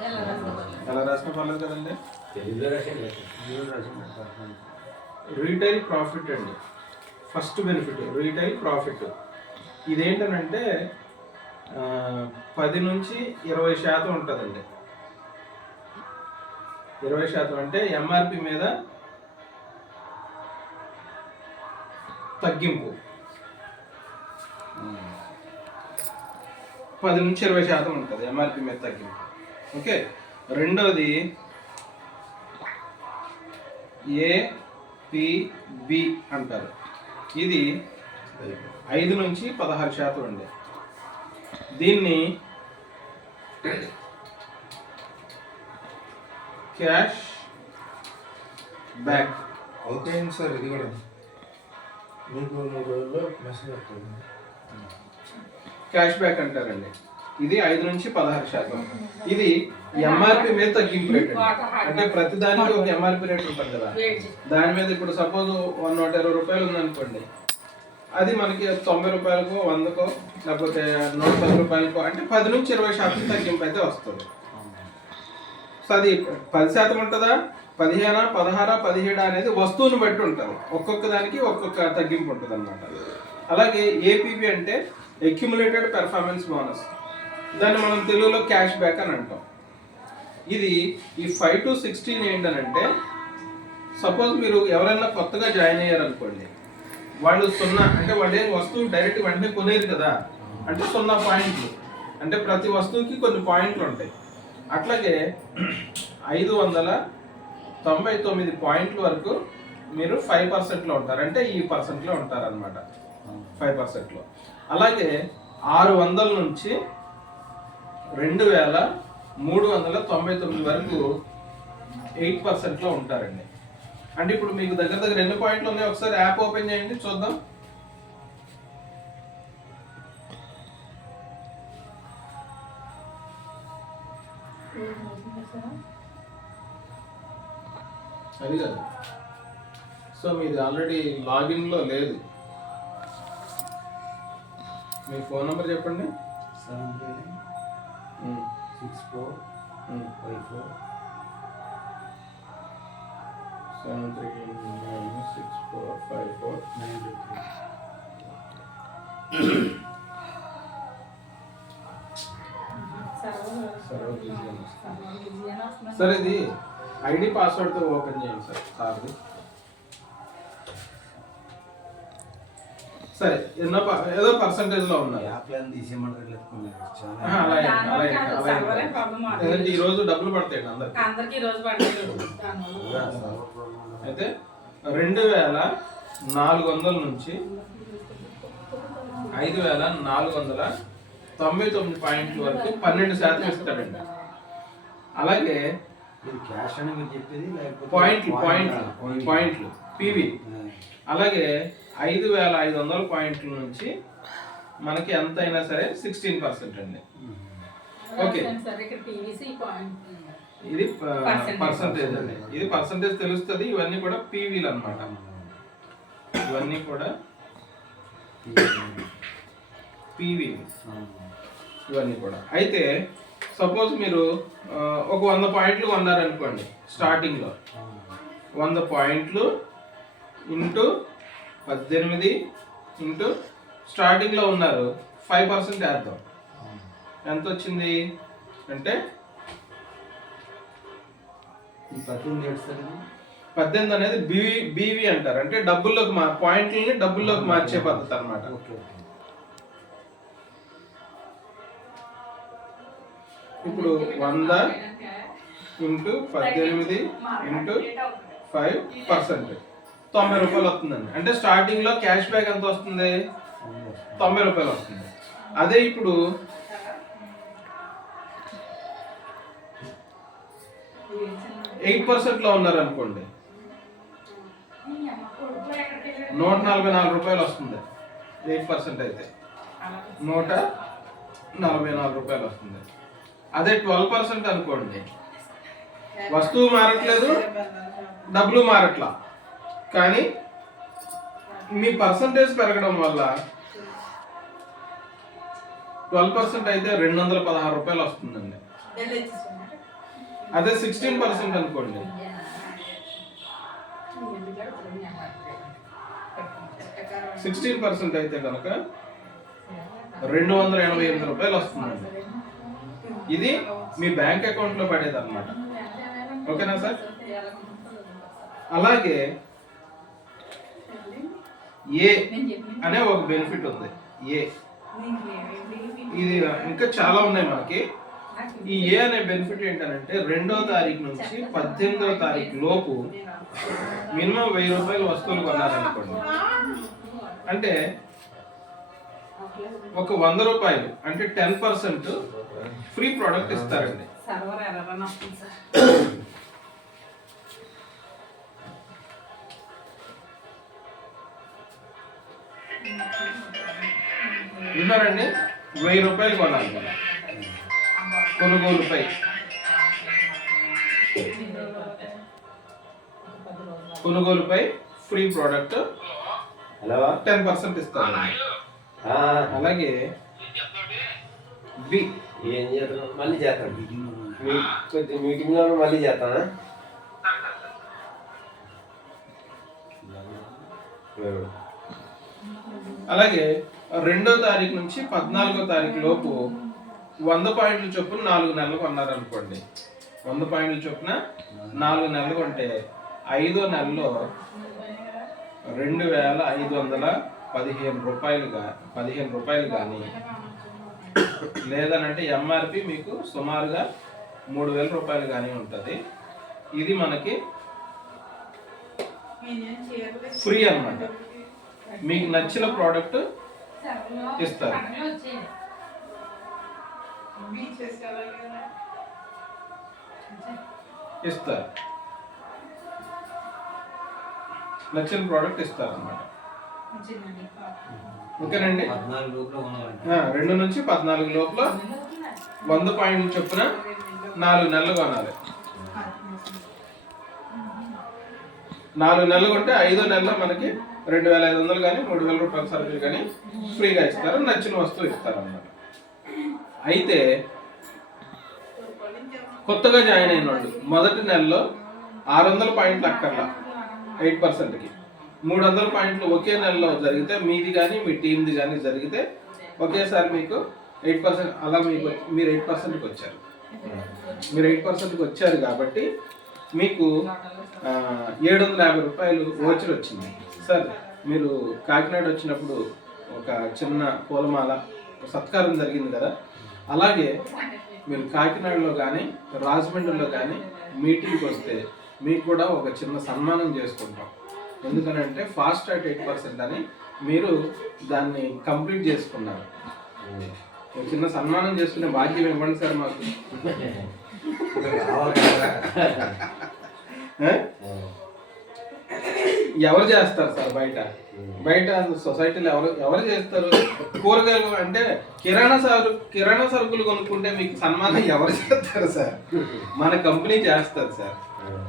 ఎలా రాసిన పర్లేదు కదండి? రీటైల్ ప్రాఫిట్ అండి. First benefit retail profit. ఇదేంటనంటే పది నుంచి ఇరవై శాతం ఉంటుందండి. ఇరవై శాతం అంటే ఎంఆర్పి మీద తగ్గింపు. పది నుంచి ఇరవై శాతం ఉంటుంది ఎంఆర్పి మీద తగ్గింపు. ఓకే రెండోది ఏ బి అంటారు. ఇది ఐదు నుంచి పదహారు శాతం అండి. దీన్ని క్యాష్ బ్యాక్. ఓకే అయింది సార్ ఇది కూడా. మీకు మూడు రోజుల్లో మెసేజ్ వస్తుంది. క్యాష్ బ్యాక్ అంటారండి. ఇది ఐదు నుంచి పదహారు శాతం. ఇది ఎంఆర్పి మీద తగ్గింపు రేట్ అంటే ప్రతి దానికి ఒక ఎంఆర్పి రేట్ ఉంటుంది కదా. దాని మీద ఇప్పుడు సపోజ్ వన్ నూట ఇరవై రూపాయలు ఉందనుకోండి. అది మనకి తొంభై రూపాయలకో వందకో లేకపోతే నూట పది రూపాయలకో అంటే పది నుంచి ఇరవై శాతం తగ్గింపు అయితే వస్తుంది. సో అది పది శాతం ఉంటుందా? పదిహేన పదహార పదిహేడు అనేది వస్తువుని బట్టి ఉంటుంది. ఒక్కొక్క దానికి ఒక్కొక్క తగ్గింపు ఉంటుంది అనమాట అలాగే ఏపీబీ అంటే అక్యుములేటెడ్ పెర్ఫార్మెన్స్ బోనస్ దాన్ని మనం తెలుగులో క్యాష్ బ్యాక్ అని అంటాం. ఇది ఈ ఫైవ్ టు సిక్స్టీన్ ఏంటనంటే సపోజ్ మీరు ఎవరైనా కొత్తగా జాయిన్ అయ్యారనుకోండి వాళ్ళు సున్నా అంటే వాళ్ళు ఏం వస్తువు డైరెక్ట్ వెంటనే కొనేరు కదా. అంటే సున్నా పాయింట్లు. అంటే ప్రతి వస్తువుకి కొన్ని పాయింట్లు ఉంటాయి. అట్లాగే ఐదు వందల తొంభై తొమ్మిది పాయింట్ల వరకు మీరు ఫైవ్ పర్సెంట్లో ఉంటారు. అంటే ఈ పర్సెంట్లో ఉంటారనమాట ఫైవ్ పర్సెంట్లో అలాగే ఆరు వందల నుంచి రెండు వేల మూడు వందల తొంభై తొమ్మిది వరకు ఎయిట్ పర్సెంట్లో ఉంటారండి. అంటే ఇప్పుడు మీకు దగ్గర దగ్గర ఎన్ని పాయింట్లు ఉన్నాయి? ఒకసారి యాప్ ఓపెన్ చేయండి చూద్దాం. అది కాదు. సో మీది ఆల్రెడీ లాగిన్లో లేదు. మీ ఫోన్ నెంబర్ చెప్పండి. Seven three six four. Five four seven three nine six four five four nine two three. Sir ఇది ఐడి పాస్వర్డ్తో ఓపెన్ చేయండి సార్ సార్ది దానివల్ల అలా సర్వరే ఏంటి. ప్రాబ్లం లేదంటే ఈ రోజు డబ్బులు పడతాయండి అందరికి? అయితే రెండు వేల నాలుగు వందల నుంచి ఐదు వేల నాలుగు వందల తొంభై తొమ్మిది పాయింట్ల వరకు పన్నెండు శాతం ఇస్తాడండి. అలాగే క్యాష్ అని మీరు చెప్పేది పాయింట్లు? పాయింట్లు. పాయింట్లు. పివి. అలాగే ఐదు వేల ఐదు వందల పాయింట్ల నుంచి మనకి ఎంత అయినా సరే సిక్స్టీన్ పర్సెంట్ అండి. ఓకే. ఇది. పర్సంటేజ్ అండి. ఇది పర్సంటేజ్ తెలుస్తుంది ఇవన్నీ కూడా పీవీలు అన్నమాట. ఇవన్నీ కూడా పీవీ ఇవన్నీ కూడా. అయితే సపోజ్ మీరు ఒక వంద పాయింట్లు కొన్నారనుకోండి స్టార్టింగ్లో వంద పాయింట్లు ఇంటూ పద్దెనిమిది ఇంటూ స్టార్టింగ్లో ఉన్నారు. ఫైవ్ పర్సెంట్ వేద్దాం ఎంత వచ్చింది అంటే ఈ పద్దెనిమిది అనేది బీవీ బీవీ అంటారు. అంటే డబ్బుల్లోకి మా పాయింట్లని డబ్బుల్లోకి మార్చే పద్ధతి అన్నమాట. Okay okay. ఇప్పుడు వంద ఇంటూ పద్దెనిమిది ఇంటూ ఫైవ్ పర్సెంట్. తొంభై రూపాయలు వస్తుందండి. అంటే స్టార్టింగ్లో క్యాష్ బ్యాక్ ఎంత వస్తుంది? తొంభై రూపాయలు వస్తుంది. అదే ఇప్పుడు ఎయిట్ పర్సెంట్లో ఉన్నారు అనుకోండి నూట నలభై నాలుగు రూపాయలు వస్తుంది. ఎయిట్ పర్సెంట్ అయితే. నూట నలభై నాలుగు రూపాయలు వస్తుంది. అదే ట్వెల్వ్ పర్సెంట్ అనుకోండి. వస్తువు మారట్లేదు డబ్బులు మారట్లా. కానీ మీ పర్సంటేజ్ పెరగడం వల్ల ట్వెల్వ్ పర్సెంట్ అయితే రెండు వందల పదహారు రూపాయలు వస్తుందండి. అదే సిక్స్టీన్ పర్సెంట్ అనుకోండి. సిక్స్టీన్ పర్సెంట్ అయితే కనుక రెండు వందల ఎనభై ఎనిమిది రూపాయలు వస్తుందండి. ఇది మీ బ్యాంక్ అకౌంట్లో పడేది అనమాట ఓకేనా సార్? అలాగే ఏ అనే ఒక బెనిఫిట్ ఉంది. ఏ. ఇది ఇంకా చాలా ఉన్నాయి మనకి. ఈ ఏ అనే బెనిఫిట్ ఏంటంటే రెండో తారీఖు నుంచి పద్దెనిమిదవ తారీఖు లోపు మినిమం వెయ్యి రూపాయలు వస్తువులు కొన్నారనుకోండి అంటే ఒక వంద రూపాయలు అంటే టెన్ పర్సెంట్ ఫ్రీ ప్రోడక్ట్ ఇస్తారండి. ఉన్నారండి. వెయ్యి రూపాయలు కొనాలి. మనం కొనుగోలుపై. కొనుగోలుపై free product. Hello. Ten percent ఇస్తారు ఆ, అలాగే బి ఏం చేస్తున్నావు మళ్ళీ చేస్తాను. కొంచెం మీటింగ్లో మళ్ళీ చేస్తానా? అలాగే రెండో తారీఖు నుంచి పద్నాలుగో తారీఖు లోపు వంద పాయింట్ల చొప్పున నాలుగు నెలలు కొన్నారనుకోండి. వంద పాయింట్ల చొప్పున నాలుగు నెలలు కొంటే ఐదో నెలలో రెండు వేల ఐదు వందల పదిహేను రూపాయలుగా పదిహేను రూపాయలు కానీ లేదనంటే ఎంఆర్పి మీకు సుమారుగా మూడు వేల రూపాయలు కానీ ఉంటుంది. ఇది మనకి ఫ్రీ అన్నమాట. మీకు నచ్చిన ప్రోడక్ట్ ఇస్తారు. ఇస్తారు. నచ్చిన ప్రోడక్ట్ ఇస్తారు అన్నమాట ఓకేనండి రెండు నుంచి పద్నాలుగు లోపల వంద పాయింట్లు చొప్పున నాలుగు నెలలు కొనాలి. నాలుగు నెలలు కొంటే ఐదో నెలలో మనకి రెండు వేల ఐదు వందలు కానీ మూడు వేల రూపాయల సరుకులు కానీ ఫ్రీగా ఇస్తారు. నచ్చిన వస్తువు ఇస్తారు అన్నమాట అయితే కొత్తగా జాయిన్ అయిన వాళ్ళు మొదటి నెలలో ఆరు వందల పాయింట్లు అక్కర్లా ఎయిట్ పర్సెంట్కి. మూడు వందల పాయింట్లు ఒకే నెలలో జరిగితే మీది కానీ మీ టీంది కానీ జరిగితే ఒకేసారి మీకు ఎయిట్ పర్సెంట్ అలా మీకు మీరు ఎయిట్ పర్సెంట్కి వచ్చారు. మీరు ఎయిట్ పర్సెంట్కి వచ్చారు కాబట్టి మీకు ఏడు వందల యాభై రూపాయలు ఓచర్ వచ్చింది. సార్ మీరు కాకినాడ వచ్చినప్పుడు ఒక చిన్న పూలమాల సత్కారం జరిగింది కదా? అలాగే మీరు కాకినాడలో కానీ రాజమండ్రిలో కానీ మీటింగ్కి వస్తే మీకు కూడా ఒక చిన్న సన్మానం చేసుకుంటాం. ఎందుకనంటే ఫాస్ట్ అట్ ఎయిట్ పర్సెంట్ అని మీరు దాన్ని కంప్లీట్ చేసుకున్నారు. చిన్న సన్మానం చేసుకునే భాగ్యం ఇవ్వండి సార్ మాకు? ఎవరు చేస్తారు సార్ బయట? బయట సొసైటీలో ఎవరు ఎవరు చేస్తారు? కూరగాయలు అంటే కిరాణా సరు కిరాణా సరుకులు కొనుక్కుంటే మీకు సన్మానం ఎవరు చేస్తారు సార్? మన కంపెనీ చేస్తుంది సార్.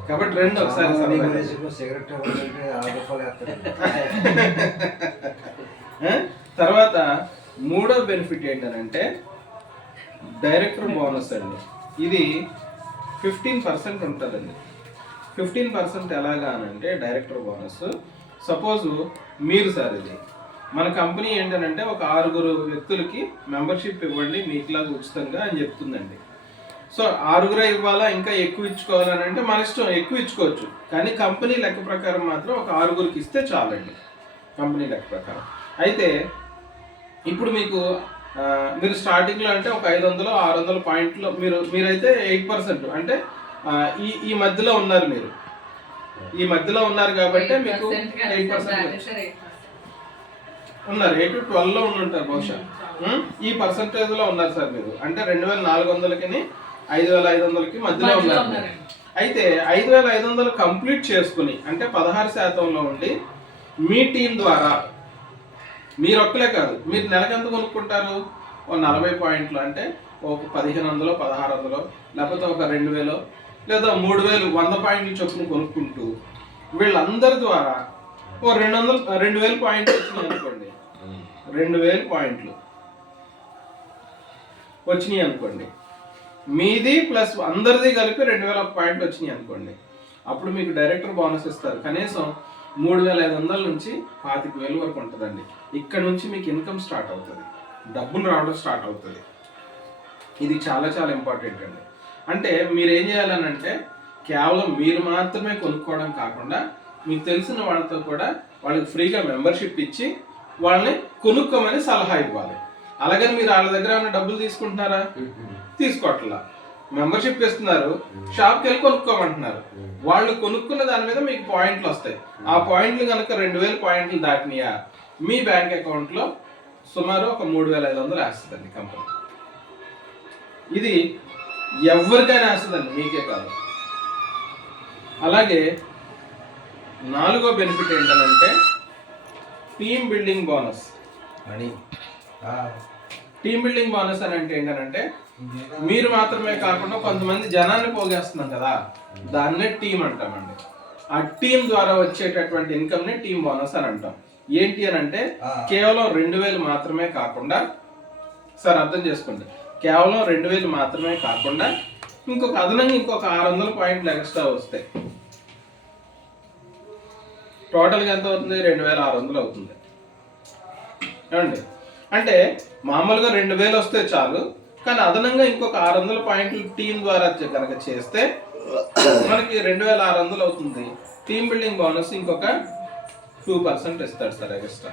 కాబట్టి రెండు ఒకసారి సిగరెట్? తర్వాత మూడో బెనిఫిట్ ఏంటంటే డైరెక్టర్ బోనస్ అండి. ఇది ఫిఫ్టీన్ పర్సెంట్ ఉంటుందండి. ఫిఫ్టీన్ పర్సెంట్ ఎలాగా అనంటే డైరెక్టర్ బోనస్. సపోజ్ మీరు సార్ ఇది. మన కంపెనీ ఏంటంటే ఒక ఆరుగురు వ్యక్తులకి మెంబర్షిప్ ఇవ్వండి మీకులాగా ఉచితంగా అని చెప్తుందండి. సో ఆరుగురే ఇవ్వాలా? ఇంకా ఎక్కువ ఇచ్చుకోవాలని అంటే మన ఇష్టం ఎక్కువ ఇచ్చుకోవచ్చు. కానీ కంపెనీ లెక్క ప్రకారం మాత్రం ఒక ఆరుగురికి ఇస్తే చాలండి. కంపెనీ లెక్క ప్రకారం. అయితే ఇప్పుడు మీకు మీరు స్టార్టింగ్లో అంటే ఒక ఐదు వందలు ఆరు వందల పాయింట్లు మీరు మీరైతే ఎయిట్ పర్సెంట్. అంటే ఈ ఈ మధ్యలో ఉన్నారు మీరు. ఈ మధ్యలో ఉన్నారు కాబట్టి మీకు ఎయిట్ పర్సెంట్ ఉన్నారు. ఎయిట్ టు ట్వెల్వ్లో ఉంటారు బహుశా? ఈ పర్సంటేజ్లో ఉన్నారు సార్ మీరు. అంటే రెండు వేల నాలుగు వందలకి ఐదు వేల ఐదు వందలకి మధ్యలో ఉన్నారు. అయితే ఐదు వేల ఐదు వందలు కంప్లీట్ చేసుకుని అంటే పదహారు శాతంలో ఉండి మీ టీం ద్వారా మీరు ఒక్కలే కాదు మీరు నెలకు ఎంత కొనుక్కుంటారు? ఓ నలభై పాయింట్లు అంటే ఒక పదిహేను వందలు పదహారు వందలు లేకపోతే ఒక రెండు వేలు లేదా మూడు వేలు వంద పాయింట్లు చొప్పున కొనుక్కుంటూ వీళ్ళందరి ద్వారా ఓ రెండు వందలు రెండు వేలు పాయింట్లు వచ్చినాయి అనుకోండి. రెండు వేలు పాయింట్లు వచ్చినాయి అనుకోండి. మీది ప్లస్ అందరిది కలిపి రెండు వేల పాయింట్లు వచ్చినాయి అనుకోండి. అప్పుడు మీకు డైరెక్టర్ బోనస్ ఇస్తారు. కనీసం మూడు వేల ఐదు వందల నుంచి పాతిక వేలు వరకు ఉంటుందండి. ఇక్కడ నుంచి మీకు ఇన్కమ్ స్టార్ట్ అవుతుంది. డబ్బులు రావడం స్టార్ట్ అవుతుంది. ఇది చాలా చాలా ఇంపార్టెంట్ అండి. అంటే మీరు ఏం చేయాలని అంటే కేవలం మీరు మాత్రమే కొనుక్కోవడం కాకుండా మీకు తెలిసిన వాళ్ళతో కూడా వాళ్ళకి ఫ్రీగా మెంబర్షిప్ ఇచ్చి వాళ్ళని కొనుక్కోమని సలహా ఇవ్వాలి. అలాగని మీరు వాళ్ళ దగ్గర ఏమైనా డబ్బులు తీసుకుంటున్నారా? తీసుకోవట్లా. మెంబర్షిప్ ఇస్తున్నారు షాప్కి వెళ్ళి కొనుక్కోమంటున్నారు. వాళ్ళు కొనుక్కున్న దాని మీద మీకు పాయింట్లు వస్తాయి. ఆ పాయింట్లు కనుక రెండు వేల పాయింట్లు దాటినాయా? మీ బ్యాంక్ అకౌంట్లో సుమారు ఒక మూడు వేల ఐదు వందలు వేస్తుందండి కంపెనీ. ఇది ఎవరికైనా వేస్తుందండి మీకే కాదు. అలాగే నాలుగో బెనిఫిట్ ఏంటంటే టీమ్ బిల్డింగ్ బోనస్. మణి టీమ్ బిల్డింగ్ బోనస్ అని అంటే ఏంటంటే మీరు మాత్రమే కాకుండా కొంతమంది జనాన్ని పోగేస్తున్నాం కదా దాన్నే టీం అంటామండి. ఆ టీం ద్వారా వచ్చేటటువంటి ఇన్కమ్ని టీమ్ బోనస్ అని అంటాం. ఏంటి అని అంటే కేవలం రెండు వేలు మాత్రమే కాకుండా సార్ అర్థం చేసుకోండి. కేవలం రెండు వేలు మాత్రమే కాకుండా ఇంకొక అదనంగా ఇంకొక ఆరు వందల పాయింట్లు ఎక్స్ట్రా వస్తాయి. టోటల్గా ఎంత అవుతుంది? రెండు వేల ఆరు వందలు అవుతుంది. ఏమండి? అంటే మామూలుగా రెండు వేలు వస్తే చాలు కానీ అదనంగా ఇంకొక ఆరు వందల పాయింట్లు టీం ద్వారా కనుక చేస్తే మనకి రెండు వేల ఆరు వందలు అవుతుంది. టీమ్ బిల్డింగ్ బోనస్ ఇంకొక టూ పర్సెంట్ ఇస్తాడు సార్ ఎక్స్ట్రా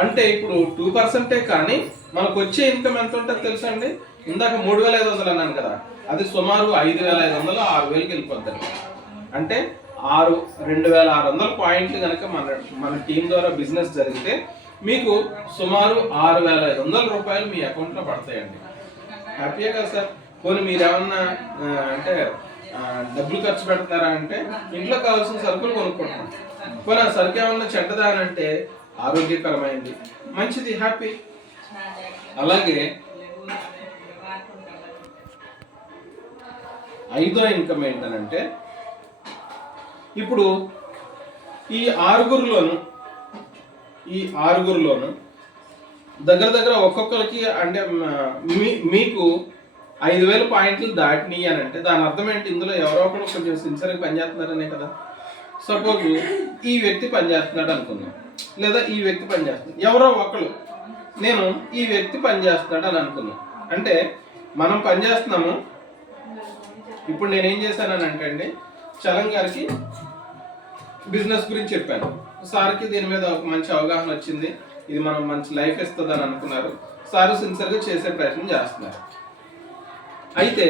అంటే ఇప్పుడు టూ పర్సెంటే కానీ మనకు వచ్చే ఇన్కమ్ ఎంత ఉంటుందో తెలుసా అండి? ఇందాక మూడు వేల ఐదు వందలు అన్నాను కదా అది సుమారు ఐదు వేల ఐదు వందలు ఆరు వేలకి వెళ్ళిపోద్ది అంటే ఆరు రెండు వేల ఆరు వందల పాయింట్లు కనుక మన మన టీం ద్వారా బిజినెస్ జరిగితే మీకు సుమారు ఆరు వేల ఐదు వందల రూపాయలు మీ అకౌంట్లో పడతాయండి. హ్యాపీయే కదా సార్? పోనీ మీరు ఏమన్నా అంటే డబ్బులు ఖర్చు పెడతారా అంటే ఇంట్లో కావాల్సిన సరుకులు కొనుక్కుంటున్నాం. పోనీ ఆ సరుకు ఏమన్నా చెడ్డదా అని అంటే ఆరోగ్యకరమైంది. మంచిది హ్యాపీ. అలాగే ఐదో ఇన్కమ్ ఏంటనంటే ఇప్పుడు ఈ ఆరుగురిలోను ఈ ఆరుగురిలోను దగ్గర దగ్గర ఒక్కొక్కరికి అంటే మీ మీకు ఐదు వేల పాయింట్లు దాటినాయి అని అంటే దాని అర్థం ఏంటి? ఇందులో ఎవరో ఒకరు కొంచెం సిన్సియర్గా పనిచేస్తున్నారనే కదా. సపోజ్ ఈ వ్యక్తి పనిచేస్తున్నాడు అనుకుందాం. లేదా ఈ వ్యక్తి పనిచేస్తున్నాడు. ఎవరో ఒకరు. నేను ఈ వ్యక్తి పనిచేస్తున్నాడు అని అనుకున్నాం అంటే మనం పనిచేస్తున్నాము. ఇప్పుడు నేను ఏం చేశానని అంటే అండి చలం గారికి బిజినెస్ గురించి చెప్పాను. సార్కి దీని మీద ఒక మంచి అవగాహన వచ్చింది. ఇది మనం మంచి లైఫ్ ఇస్తుంది అని అనుకున్నారు. సారు సిన్సియర్గా చేసే ప్రయత్నం చేస్తున్నారు. అయితే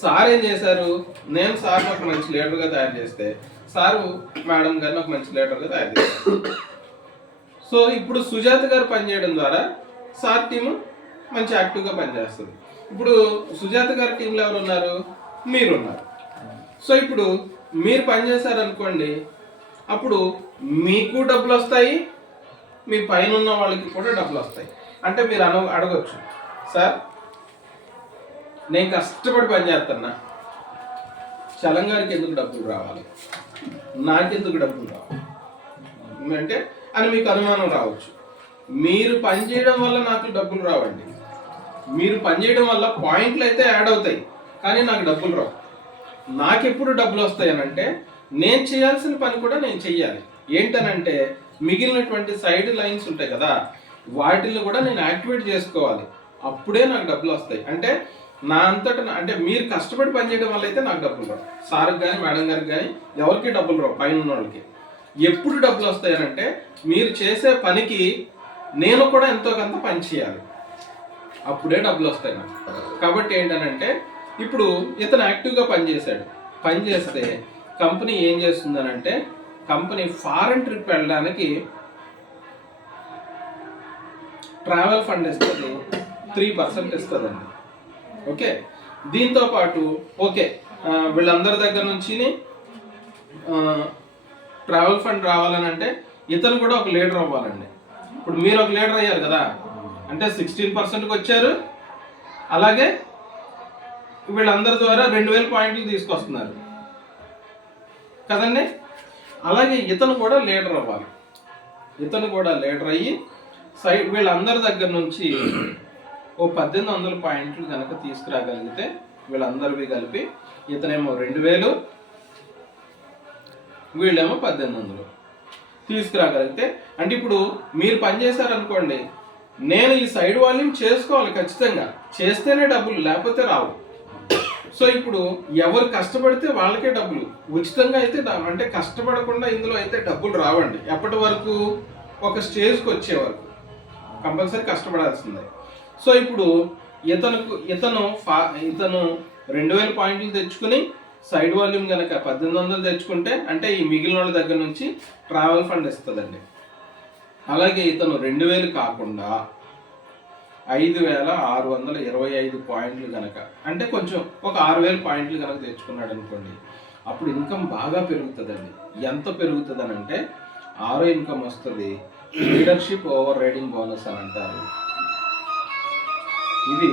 సార్ ఏం చేశారు? నేను సార్ ఒక మంచి లీడర్గా తయారు చేస్తే సారు మేడం గారిని ఒక మంచి లీడర్గా తయారు చేశారు సో ఇప్పుడు సుజాత గారు పనిచేయడం ద్వారా సార్ టీము మంచి యాక్టివ్గా పనిచేస్తుంది ఇప్పుడు సుజాత గారి టీంలో ఎవరు ఉన్నారు? మీరు ఉన్నారు. సో ఇప్పుడు మీరు పనిచేశారనుకోండి అప్పుడు మీకు డబ్బులు వస్తాయి మీ పైన ఉన్న వాళ్ళకి కూడా డబ్బులు వస్తాయి. అంటే మీరు అన అడగచ్చు. సార్ నేను కష్టపడి పనిచేస్తున్నా చలం గారికి ఎందుకు డబ్బులు రావాలి? నాకెందుకు డబ్బులు రావాలి? అంటే అని మీకు అనుమానం రావచ్చు. మీరు పని చేయడం వల్ల నాకు డబ్బులు రావండి. మీరు పని చేయడం వల్ల పాయింట్లు అయితే యాడ్ అవుతాయి కానీ నాకు డబ్బులు రావు. నాకెప్పుడు డబ్బులు వస్తాయి అని అంటే నేను చేయాల్సిన పని కూడా నేను చెయ్యాలి. ఏంటనంటే మిగిలినటువంటి సైడ్ లైన్స్ ఉంటాయి కదా వాటిని కూడా నేను యాక్టివేట్ చేసుకోవాలి. అప్పుడే నాకు డబ్బులు వస్తాయి. అంటే నా అంతట అంటే మీరు కష్టపడి పనిచేయడం వల్ల అయితే నాకు డబ్బులు రావు. సార్కి కానీ మేడం గారికి కానీ ఎవరికి డబ్బులు రావు పైన ఉన్న వాళ్ళకి ఎప్పుడు డబ్బులు వస్తాయనంటే మీరు చేసే పనికి నేను కూడా ఎంతో కొంత పని చేయాలి. అప్పుడే డబ్బులు వస్తాయి నాకు. కాబట్టి ఏంటనంటే ఇప్పుడు ఇతను యాక్టివ్గా పనిచేశాడు పని చేస్తే కంపెనీ ఏం చేస్తుందనంటే కంపెనీ ఫారెన్ ట్రిప్ వెళ్ళడానికి ట్రావెల్ ఫండ్ ఇస్తుంది. త్రీ పర్సెంట్ ఇస్తుందండి. ఓకే? దీంతో పాటు ఓకే వీళ్ళందరి దగ్గర నుంచి ట్రావెల్ ఫండ్ రావాలని అంటే ఇతను కూడా ఒక లీడర్ అవ్వాలండి. ఇప్పుడు మీరు ఒక లీడర్ అయ్యారు కదా? అంటే సిక్స్టీన్ పర్సెంట్కి వచ్చారు. అలాగే వీళ్ళందరి ద్వారా రెండు వేల పాయింట్లు తీసుకొస్తున్నారు. కదండి? అలాగే ఇతను కూడా లీడర్ అవ్వాలి. ఇతను కూడా లీడర్ అయ్యి సైడ్ వీళ్ళందరి దగ్గర నుంచి ఓ పద్దెనిమిది వందల పాయింట్లు కనుక తీసుకురాగలిగితే వీళ్ళందరివి కలిపి ఇతనేమో రెండు వేలు వీళ్ళేమో పద్దెనిమిది వందలు తీసుకురాగలిగితే. అంటే ఇప్పుడు మీరు పని చేశారనుకోండి నేను ఈ సైడ్ వాల్యూమ్ చేసుకోవాలి ఖచ్చితంగా. చేస్తేనే డబ్బులు లేకపోతే రావు. సో ఇప్పుడు ఎవరు కష్టపడితే వాళ్ళకే డబ్బులు. ఉచితంగా అయితే డ- అంటే కష్టపడకుండా ఇందులో అయితే డబ్బులు రావండి. ఎప్పటి వరకు? ఒక స్టేజ్కి వచ్చే వరకు. కంపల్సరీ కష్టపడాల్సిందే. సో ఇప్పుడు ఇతనుకు ఇతను ఫా ఇతను రెండు వేల పాయింట్లు తెచ్చుకుని సైడ్ వాల్యూమ్ కనుక పద్దెనిమిది వందలు తెచ్చుకుంటే అంటే ఈ మిగిలిన వాళ్ళ దగ్గర నుంచి ట్రావెల్ ఫండ్ ఇస్తుందండి. అలాగే ఇతను రెండు వేలు కాకుండా ఐదు వేల ఆరు వందల ఇరవై ఐదు పాయింట్లు కనుక అంటే కొంచెం ఒక ఆరు వేల పాయింట్లు కనుక తెచ్చుకున్నాడు అనుకోండి అప్పుడు ఇన్కమ్ బాగా పెరుగుతుందండి. ఎంత పెరుగుతుంది అని అంటే ఆరో ఇన్కమ్ వస్తుంది లీడర్షిప్ ఓవర్ రైడింగ్ బోనస్ అని అంటారు. ఇది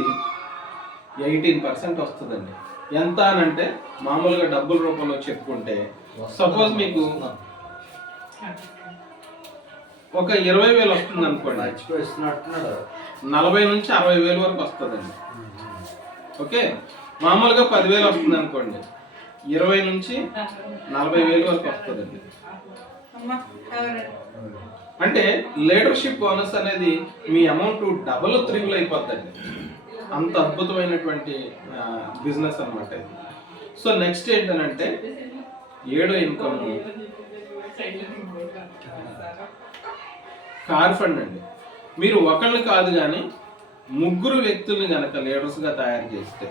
ఎయిటీన్ పర్సెంట్ వస్తుందండి. ఎంత అని అంటే మామూలుగా డబ్బుల రూపంలో చెప్పుకుంటే సపోజ్ మీకు ఒక ఇరవై వేలు వస్తుంది అనుకోండి నలభై నుంచి అరవై వేలు వరకు వస్తుందండి. ఓకే? మామూలుగా పదివేలు వస్తుంది అనుకోండి ఇరవై నుంచి నలభై వేలు వరకు వస్తుందండి. అంటే లీడర్షిప్ బోనస్ అనేది మీ అమౌంట్ డబుల్ త్రిబుల్ అయిపోద్దండి. అంత అద్భుతమైనటువంటి బిజినెస్ అనమాట ఇది. సో నెక్స్ట్ ఏంటనంటే ఏడో ఇన్కమ్ కార్ ఫండ్ అండి. మీరు ఒకళ్ళు కాదు కానీ ముగ్గురు వ్యక్తుల్ని కనుక లీడర్స్గా తయారు చేస్తే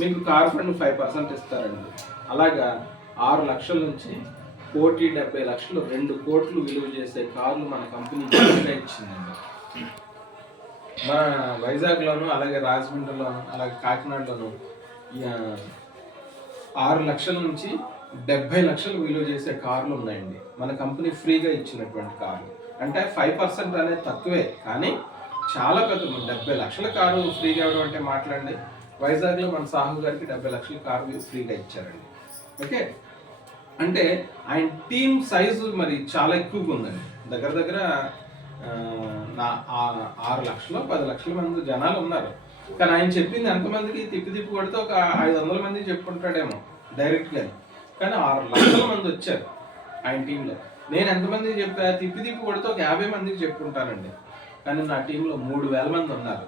మీకు కార్ ఫండ్ ఫైవ్ పర్సెంట్ ఇస్తారండి. అలాగా ఆరు లక్షల నుంచి కోటి డెబ్బై లక్షలు రెండు కోట్లు విలువ చేసే కార్లు మన కంపెనీ ఇచ్చిందండి. మన వైజాగ్లోను అలాగే రాజమండ్రిలోను అలాగే కాకినాడలోను ఆరు లక్షల నుంచి డెబ్బై లక్షలు విలువ చేసే కార్లు ఉన్నాయండి. మన కంపెనీ ఫ్రీగా ఇచ్చినటువంటి కార్లు. అంటే ఫైవ్ పర్సెంట్ అనేది తక్కువే కానీ చాలా పెద్ద డెబ్బై లక్షల కారు ఫ్రీగా ఇవ్వడం అంటే మాట్లాడండి. వైజాగ్లో మన సాహు గారికి డెబ్బై లక్షల కారు ఫ్రీగా ఇచ్చారండి. ఓకే? అంటే ఆయన టీం సైజు మరి చాలా ఎక్కువగా ఉందండి. దగ్గర దగ్గర నా ఆరు లక్షలు పది లక్షల మంది జనాలు ఉన్నారు. కానీ ఆయన చెప్పింది ఎంతమందికి తిప్పి తిప్పి కొడితే ఒక ఐదు వందల మంది చెప్పుకుంటాడేమో డైరెక్ట్గా. కానీ ఆరు లక్షల మంది వచ్చారు ఆయన టీంలో. నేను ఎంతమందికి చెప్పా తిప్పి తిప్పి కొడితే ఒక యాభై మందికి చెప్పుకుంటానండి. కానీ నా టీంలో మూడు వేల మంది ఉన్నారు.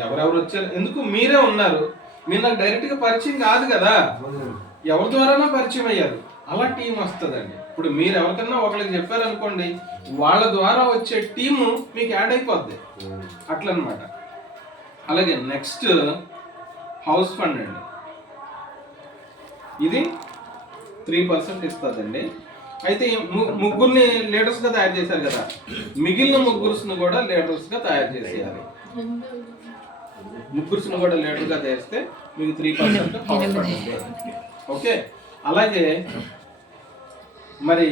ఎవరెవరు వచ్చారు? ఎందుకు మీరే ఉన్నారు? మీరు నాకు డైరెక్ట్గా పరిచయం కాదు కదా. ఎవరి ద్వారానో పరిచయం అయ్యారు. అలా టీం వస్తుందండి. ఇప్పుడు మీరు ఎవరికన్నా ఒకరికి చెప్పారనుకోండి వాళ్ళ ద్వారా వచ్చే టీము మీకు యాడ్ అయిపోద్ది. అట్లనమాట. అలాగే నెక్స్ట్ హౌస్ ఫండ్ అండి. ఇది త్రీ పర్సెంట్ ఇస్తుందండి. అయితే ముగ్గురిని లీడర్స్గా తయారు చేశారు కదా. మిగిలిన ముగ్గురుస్ని కూడా లీడర్స్గా తయారు చేసేయాలి. ముగ్గురుస్ని కూడా లీడర్గా చేస్తే మీకు త్రీ పర్సెంట్ ఓకే? అలాగే మరి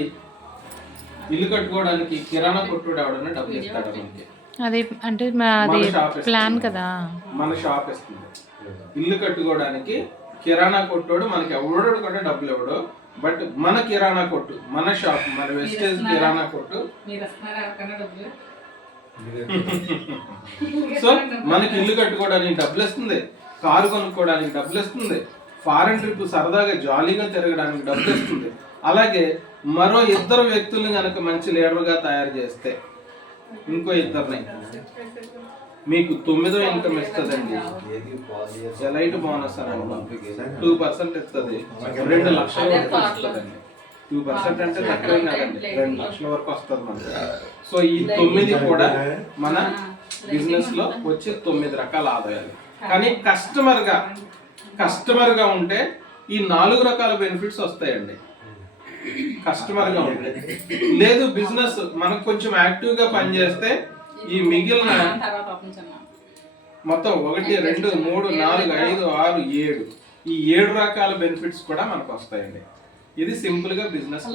ఇల్లు కట్టుకోవడానికి కిరాణా కొట్టుడు ఎవడన్నా డబ్బులు ఇస్తాడు మనకి? అది అంటే అది మన షాప్ ఇస్తుంది. ప్లాన్ కదా. మన షాప్ ఇస్తుంది. ఇల్లు కట్టుకోవడానికి కిరాణా కొట్టోడు మనకి ఎవడోడు కూడా డబ్బులు ఇవ్వడు బట్ మన కిరాణా కొట్టు మన షాప్ మన వెస్టేజ్ కిరాణా కొట్టు. సో మనకి ఇల్లు కట్టుకోవడానికి డబ్బులు ఇస్తుంది కారు కొనుక్కోవడానికి డబ్బులు ఇస్తుంది ఫారెన్ ట్రిప్ సరదాగా జాలీగా తిరగడానికి డబ్బులు ఇస్తుంది అలాగే మరో ఇద్దరు వ్యక్తుల్ని కనుక మంచి లీడర్గా తయారు చేస్తే ఇంకో ఇద్దరిని మీకు తొమ్మిదో ఇన్కమ్ ఇస్తుందండి. ఎలైట్ బోనస్ అని టూ పర్సెంట్ ఇస్తుంది. రెండు లక్షల వరకు ఇస్తుందండి టూ పర్సెంట్ అంటే తక్కువ కాదండి. రెండు లక్షల వరకు వస్తుంది మనకి. సో ఈ తొమ్మిది కూడా మన బిజినెస్లో వచ్చే తొమ్మిది రకాల ఆదాయాలు. కానీ కస్టమర్గా కస్టమర్గా ఉంటే ఈ నాలుగు రకాల బెనిఫిట్స్ వస్తాయండి. కస్టమర్గా ఉంటే లేదు బిజినెస్ మనకు కొంచెం యాక్టివ్గా పనిచేస్తే ఈ మిగిలిన మొత్తం ఒకటి రెండు మూడు నాలుగు ఐదు ఆరు ఏడు. ఈ ఏడు రకాల బెనిఫిట్స్ కూడా మనకు వస్తాయండి ఇది సింపుల్గా బిజినెస్